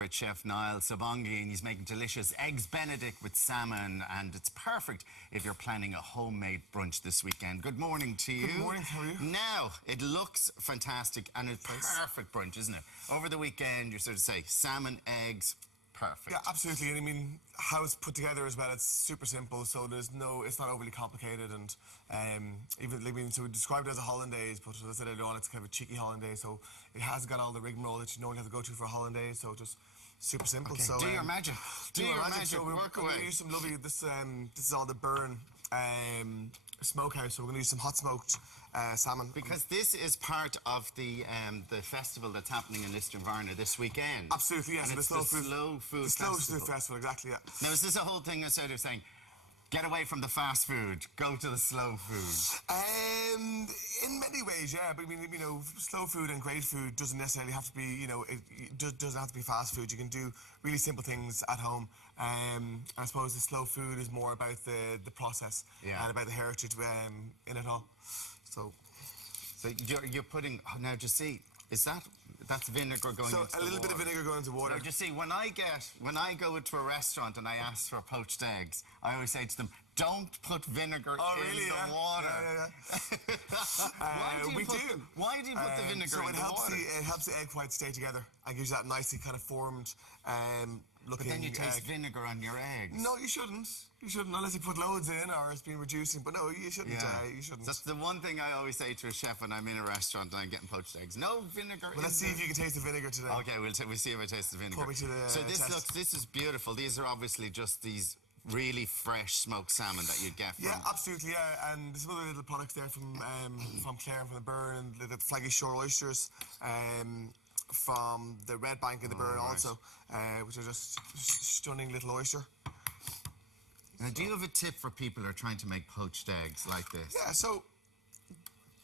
With Chef Niall Sabongi, and he's making delicious eggs Benedict with salmon, and it's perfect if you're planning a homemade brunch this weekend. Good morning to you. Good morning, how are you? Now, it looks fantastic and it's perfect brunch, isn't it? Over the weekend, you sort of say salmon, eggs, perfect. Yeah, absolutely. And I mean, how it's put together as well, it's super simple, so it's not overly complicated, and so we described it as a Hollandaise, but as I said earlier on, it's kind of a cheeky Hollandaise, so it has got all the rigmarole that you normally have to go to for a Hollandaise, so just super simple. Okay, so do your magic. Do your magic. So Work away. We're going to use some lovely. This is all the Burren Smokehouse. So we're going to use some hot smoked salmon. Because this is part of the festival that's happening in Lisdoonvarna this weekend. Absolutely, yes. And it's the Slow Food Festival. The Slow Food Festival, exactly. Yeah. Now, is this a whole thing instead of saying, get away from the fast food, go to the slow food? In many ways, yeah. But I mean, you know, slow food and great food doesn't necessarily have to be, you know, it doesn't have to be fast food. You can do really simple things at home. And I suppose the slow food is more about the process and about the heritage in it all. So you're putting, oh, now just see, that's vinegar going into the water. So a little bit of vinegar going into water. Now, just see, when I go into a restaurant and I ask for poached eggs, I always say to them, don't put vinegar in the water. Why do you put the vinegar in the water? It helps the egg white stay together and gives you that nicely kind of formed looking. But then you taste vinegar on your eggs. No, you shouldn't. You shouldn't, unless you put loads in or it's been reducing. But no, you shouldn't. You shouldn't. That's the one thing I always say to a chef when I'm in a restaurant and I'm getting poached eggs. No vinegar. Well, let's see if you can taste the vinegar today. Okay, we'll see if I taste the vinegar. Put me to the so this is beautiful. These are obviously just these really fresh smoked salmon that you'd get from... Yeah, absolutely, yeah. And there's some other little products there from Clare and from the Burren, the flaggy shore oysters, from the Red Bank in the Burren also, which are just stunning little oyster. Now, do you have a tip for people who are trying to make poached eggs like this? Yeah, so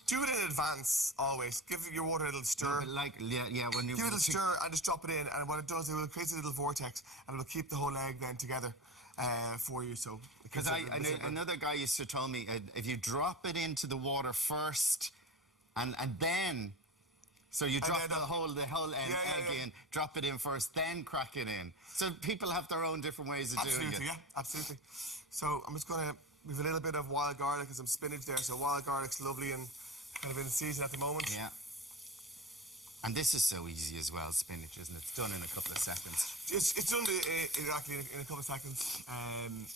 do it in advance always. Give your water a little stir. No, when you give it a little stir and just drop it in, and what it does, it will create a little vortex and it'll keep the whole egg then together for you. So because another guy used to tell me if you drop it into the water first and then. So you drop the whole egg in, drop it in first, then crack it in. So people have their own different ways of doing it. Absolutely, yeah, absolutely. So I'm just going to, we have a little bit of wild garlic and some spinach there. So wild garlic's lovely and kind of in season at the moment. Yeah. And this is so easy as well, spinach, isn't it? It's done in a couple of seconds. It's done exactly in a couple of seconds. And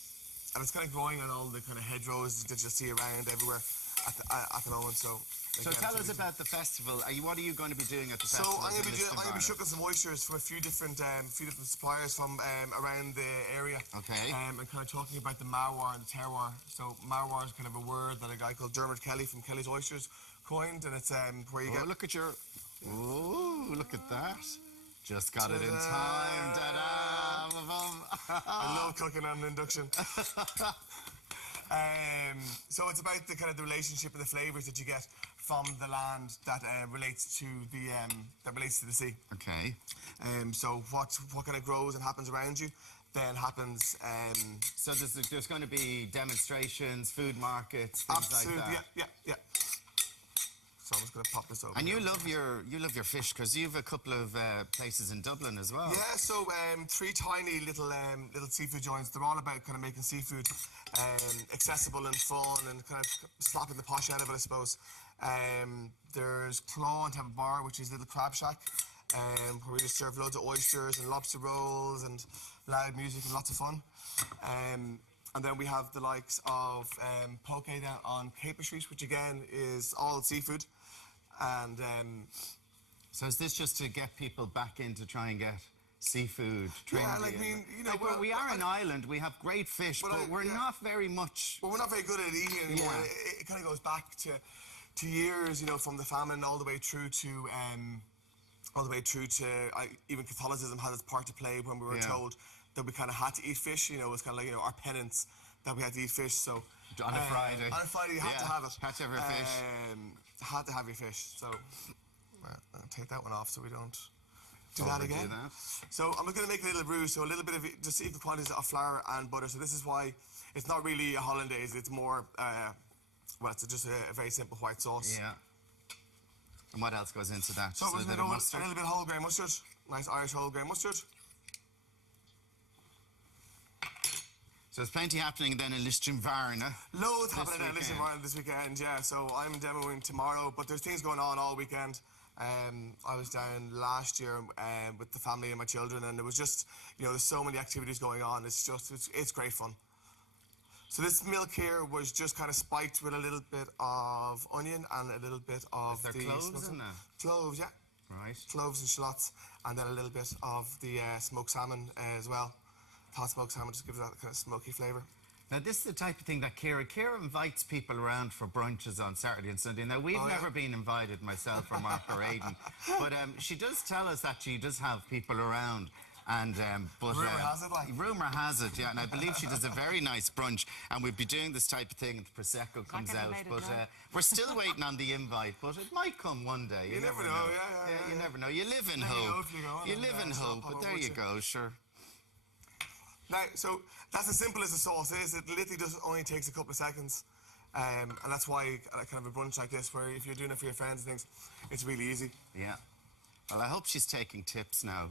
it's kind of growing on all the kind of hedgerows that you'll see around everywhere at the moment. So tell us about the festival. What are you going to be doing at the festival? So I'm going to be shucking some oysters from a few different suppliers from around the area. Okay. And kind of talking about the marwar and the terroir. So marwar is kind of a word that a guy called Dermot Kelly from Kelly's Oysters coined, and it's where you get. Look at your. Oh, look at that. Just got it in time. Ta-da! I love cooking on induction. So it's about the kind of the relationship and the flavours that you get from the land that relates to the sea. Okay. So what kind of grows and happens around you, then happens. So there's going to be demonstrations, food markets, things like that. Yeah. So I'm just going to pop this over. And you love your fish because you have a couple of places in Dublin as well. Yeah, so 3 tiny little seafood joints. They're all about kind of making seafood accessible and fun and kind of slapping the posh out of it, I suppose. There's Klaw Templebar, which is a little crab shack, where we just serve loads of oysters and lobster rolls and loud music and lots of fun. And then we have the likes of Poached Egg on Caper Street, which again is all seafood. And so is this just to get people back in to try and get seafood trendy? Yeah, like, I mean, you know, we are an island. We have great fish, but we're not very much. Well, we're not very good at eating anymore. Yeah. It kind of goes back to years, you know, from the famine all the way through to even Catholicism had its part to play when we were told that we kind of had to eat fish. You know, it was kind of like, you know, our penance that we had to eat fish. So on a Friday. On a Friday, you had to have it. Had to have your fish. Had to have your fish. So I'll take that one off so we don't do that again. So I'm going to make a little roux. So a little bit of just equal quantities of flour and butter. So this is why it's not really a Hollandaise. It's more well, it's just a very simple white sauce. Yeah. And what else goes into that? So we're going to go with a little bit of whole grain mustard. Nice Irish whole grain mustard. So there's plenty happening then in Lisdoonvarna. Loads happening in Lisdoonvarna this weekend, yeah. So I'm demoing tomorrow, but there's things going on all weekend. I was down last year with the family and my children, and it was just, you know, there's so many activities going on. It's great fun. So this milk here was just kind of spiked with a little bit of onion and a little bit of the cloves in there? Cloves, yeah. Right. Cloves and shallots, and then a little bit of the smoked salmon as well. Hot smoked salmon just gives that kind of smoky flavour. Now, this is the type of thing that Ciara invites people around for brunches on Saturday and Sunday. Now, we've never been invited, myself or Mark or Aidan, but she does tell us that she does have people around. And but rumour has it, like. Rumour has it, yeah. And I believe she does a very nice brunch, and we'll be doing this type of thing. The prosecco comes out, but we're still waiting on the invite. But it might come one day. You never know. Yeah, you never know. You live in hope. You live in hope. But there you go, sure. Now, so that's as simple as the sauce is. It literally just only takes a couple of seconds, and that's why kind of a brunch like this, where if you're doing it for your friends and things, it's really easy. Yeah. Well, I hope she's taking tips now.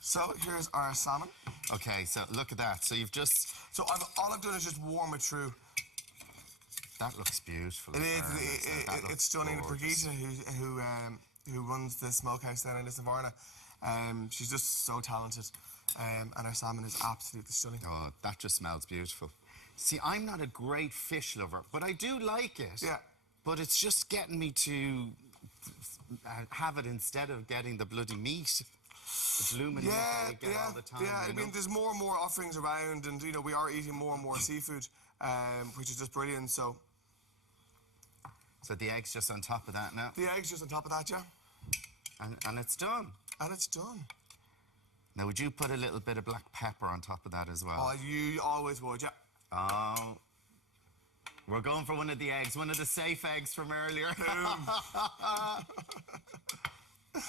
So here's our salmon. Okay, so look at that. So you've just... So all I've done is just warm it through. That looks beautiful. It is. It's stunning. Brigitte, who runs the Smokehouse down in Lisdoonvarna, she's just so talented. And our salmon is absolutely stunning. Oh, that just smells beautiful. See, I'm not a great fish lover, but I do like it. Yeah. But it's just getting me to have it instead of getting the bloody meat. The blooming meat that we get all the time. Yeah, I mean, there's more and more offerings around, and, you know, we are eating more and more seafood, which is just brilliant, so... So the egg's just on top of that now? The egg's just on top of that, yeah. And it's done. And it's done. Now, would you put a little bit of black pepper on top of that as well? Oh, you always would, yeah. Oh. We're going for one of the eggs, one of the safe eggs from earlier.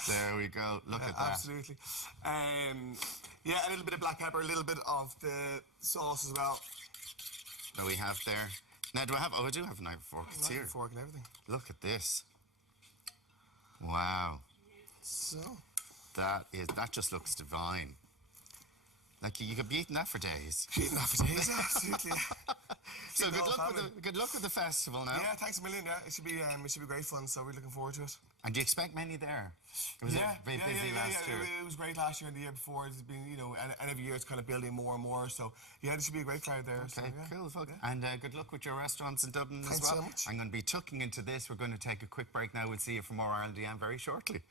There we go. Look at that. Absolutely. Yeah, a little bit of black pepper, a little bit of the sauce as well. That we have there. Now, do I have... Oh, I do have a knife and fork. It's here. Knife, fork and everything. Look at this. Wow. So... That just looks divine. Like you could be eating that for days. Eating that for days, absolutely. So good luck with the festival now. Yeah, thanks a million. Yeah, it should be great fun. So we're looking forward to it. And do you expect many there? Was it very busy last year? It was great last year and the year before. It's been, you know, and every year it's kind of building more and more. So yeah, there should be a great crowd there. Okay, so, cool. Yeah. And good luck with your restaurants in Dublin as well. Thanks so much. I'm going to be tucking into this. We're going to take a quick break now. We'll see you for more Ireland DM very shortly.